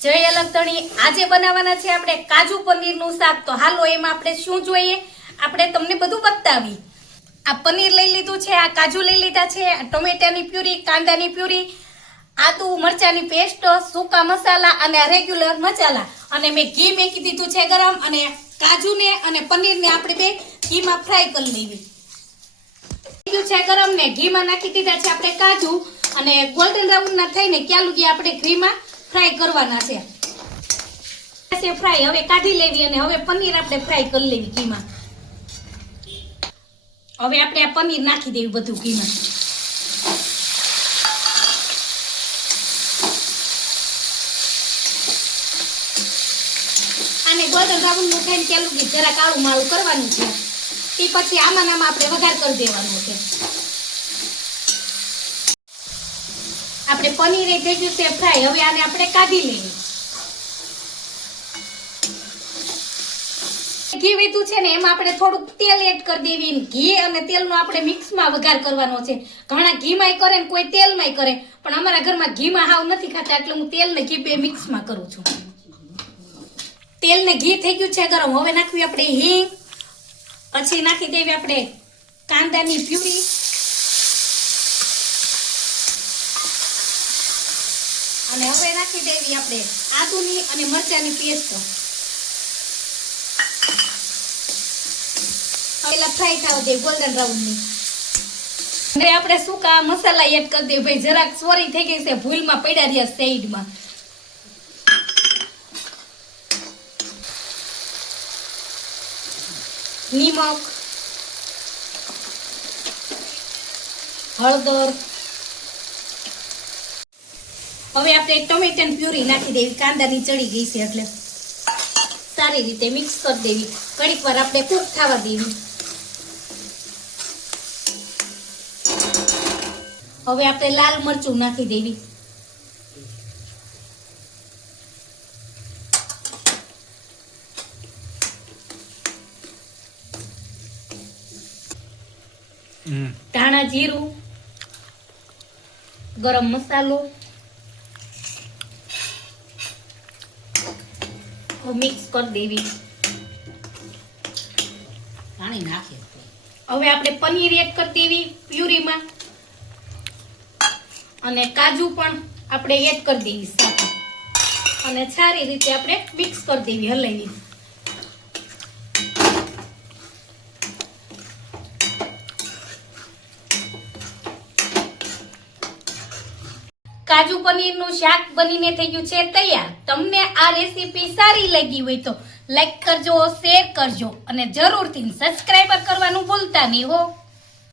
જય અલગતણી આજે બનાવવાના છે આપણે કાજુ પનીરનું શાક। તો હાલો એમાં આપણે શું જોઈએ આપણે તમને બધું બતાવી। આ પનીર લઈ લીધું છે, આ કાજુ લઈ લીધા છે, ટોમેટાની પ્યુરી, કાંદાની પ્યુરી, આદુ મરચાની પેસ્ટ, સૂકા મસાલા અને રેગ્યુલર મસાલા અને મેં ઘી મેકી દીધું છે ગરમ અને કાજુને અને પનીરને આપણે બે ઘીમાં ફ્રાય કરી લેવી। છે ગરમ ને ઘીમાં નાખી દીધા છે આપણે કાજુ અને ગોલ્ડન બ્રાઉન ના થઈને ક્યાં લગી આપણે ઘીમાં ફ્રાય કરવાના છે। ફ્રાય હવે કાઢી લેવી અને હવે પનીર આપણે ફ્રાય કરી લેવી ઘીમાં। હવે આપણે આ પનીર નાખી દેવી બધું ઘીમાં। આને ગોલ્ડન બ્રાઉન નું થઈને ક્યાં લગી જરા કાળું માળું કરવાનું છે, તે પછી આમાં આપણે વઘાર કરી દેવાનો છે। આપણે પનીર એ થઈ ગયું છે ફ્રાય, હવે આને આપણે કાઢી લઈએ। ઘી વીધું છે ને એમાં આપણે થોડુંક તેલ એડ કરી દેવી। ઘી અને તેલનો આપણે મિક્સમાં વઘાર કરવાનો છે। ઘણા ઘીમાંય કરે ને કોઈ તેલમાંય કરે, પણ અમારા ઘરમાં ઘીમાં હાવ નથી ખાતા એટલે હું તેલ ને ઘી બે મિક્સમાં કરું છું। તેલ ને ઘી થઈ ગયું છે ગરમ, હવે નાખવી આપણે હિંગ, પછી નાખી દેવી આપણે કાંદાની પ્યુરી, અને હવે નાખી દેવી આપણે આદુની અને મરચાની પેસ્ટ। પેલા ફ્રાય થવા દે ગોલ્ડન બ્રાઉન ની। હવે આપણે સૂકા મસાલા એડ કરી દે ભાઈ, જરાક સોરી થઈ ગઈ છે, ભૂલમાં પડ્યા રહ્યા સાઈડમાં। નિમક, હળદર, હવે આપણે ટોમેટાની પ્યુરી નાખી દેવી। કાંદાની ચડી ગઈ છે એટલે સારી રીતે મિક્સ કરી દેવી। ઘડીક વાર આપણે કૂક થવા દેવી। હવે આપણે લાલ મરચું નાખી દેવી। ધાણા જીરું, ગરમ મસાલો મિક્સ કરી દેવી। પાણી નાખી હવે આપણે પનીર એડ કરી દેવી પ્યુરીમાં અને કાજુ પણ આપણે એડ કરી દેવી સાથે, અને સારી રીતે આપણે મિક્સ કરી દેવી, હલાવી। કાજુ પનીરનું શાક બનીને થઈ ગયું છે તૈયાર। તમને આ રેસીપી સારી લાગી હોય તો લાઈક કરજો, શેર કરજો અને જરૂરથી સબસ્ક્રાઇબ કરવાનું ભૂલતા નહીં હો।